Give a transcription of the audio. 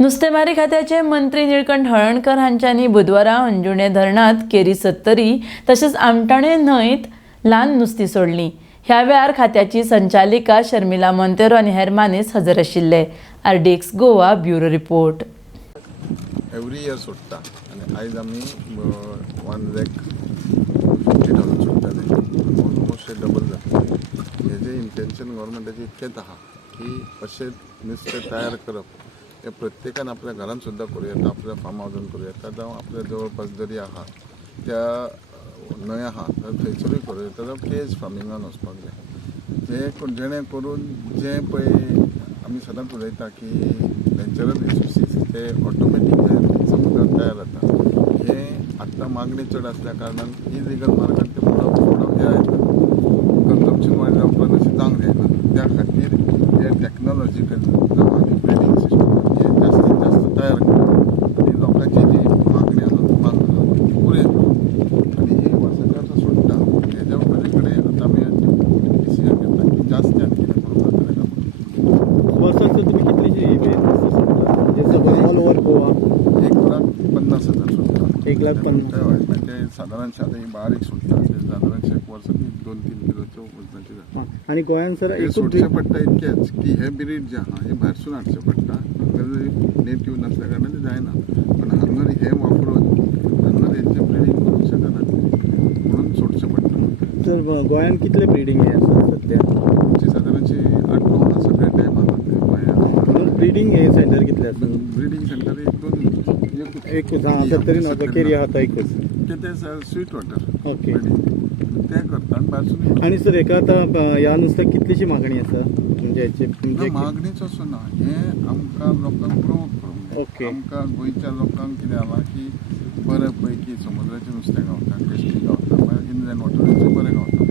नुस्तेमारी खात्याचे मंत्री निळकंठ हळर्णकर हांच्यांनी बुधवारा अंजुणे धरणात केरी 70 तसेच आमटाणे न्हंयत ल्हान नुस्तीं सोडली। ह्या वेळार खात्याची संचालिका शर्मिला मोंतेरो आनी हेर मानेस्त हजर आशिल्ले। RDX Goa bureau report. Every year सोडटा आनी आयज आमी 1,50,000 सोडटाले, ऑलमोस्ट डबल जाता। हेजें इंटेंशन गव्हर्मेंटाचें इतकेंच आहा की अशें नुस्तें तयार करप हे प्रत्येकान आपल्या घरांत सुद्दां करूं येता, आपल्या फार्म हावजान करूं येता, जावं आपल्या जवळपास दर्या आहा त्या न्हंय आहा थंयसरूय करूं येता, जावं केज फार्मिंगान वचपाक जाय। जेणे करून जे पळय आमी सदांच उलयता की नॅचरल रिसोर्सीस ते ऑटोमॅटीक समुद्रांत तयार जाता। हे आत्तां मागणी चड आसल्या कारणान इलिगल मार्गान ते फोडप हे जाता, कन्जम्पशन वाडल्या उपरांत अशें जावंक जायना। त्या खातीर हे टॅक्नॉलॉजिकल जावं आनी ब्रिडींग सिस्टम हे जास्तीत जास्त तयार करप आनी लोकांची जी मागणी आसा ती मांग आसा ती पुराय करप आनी ही वर्साच्या सोडटा। हेज्या पलीकडे कडेन आतां आमी डिसिजन घेता की जास्तीत कितें करूंक जाता तेका वर्साचे तुम्ही कितलीशी ऑल ओव्हर गोवा 1,50,000 सोडटा। 1,50,000 म्हणजे सादारणशे आतां ही बारीक सुट्टा सादारणशे एक वर्साची 2-3 किलोच्यो वजनाची जाता। आणि गोंयान सर हे सोडचें पडटा इतकेंच की हे ब्रीड जे आहा हे भायरसून हाडचें पडटा, हांगा नेटिव्ह नासल्या कारणान ते जायना, पण हांगर हे वापरून हांगर हेंचें ब्रिडींग करूंक शकना म्हणून सोडचें पडटा। तर गोंयान कितले ब्रिडींग हे आसा सध्या? आमची सादारणशी 8-9 सगळे डॅम आसात ते गोंयांत। ब्रिडींग हे सेंटर कितले आसा? ब्रिडींग सेंटर एक तरी नका केरी आहा एकच ते स्वीट वॉटर ओके ते करता आनी भायरसून। आणि सर हेका आतां ह्या नुस्त्याक कितलीशी मागणी आसा? म्हणजे हेचे मागणीच असो ना, हे आमकां लोकांक प्रोवोक करूंक ओके। जाय। आमकां गोंयच्या लोकांक कितें जाला की बरे पैकी समुद्राचें नुस्तें गावता, टेस्टी गावता, मागीर इनलँड वॉटराचें बरें गावता।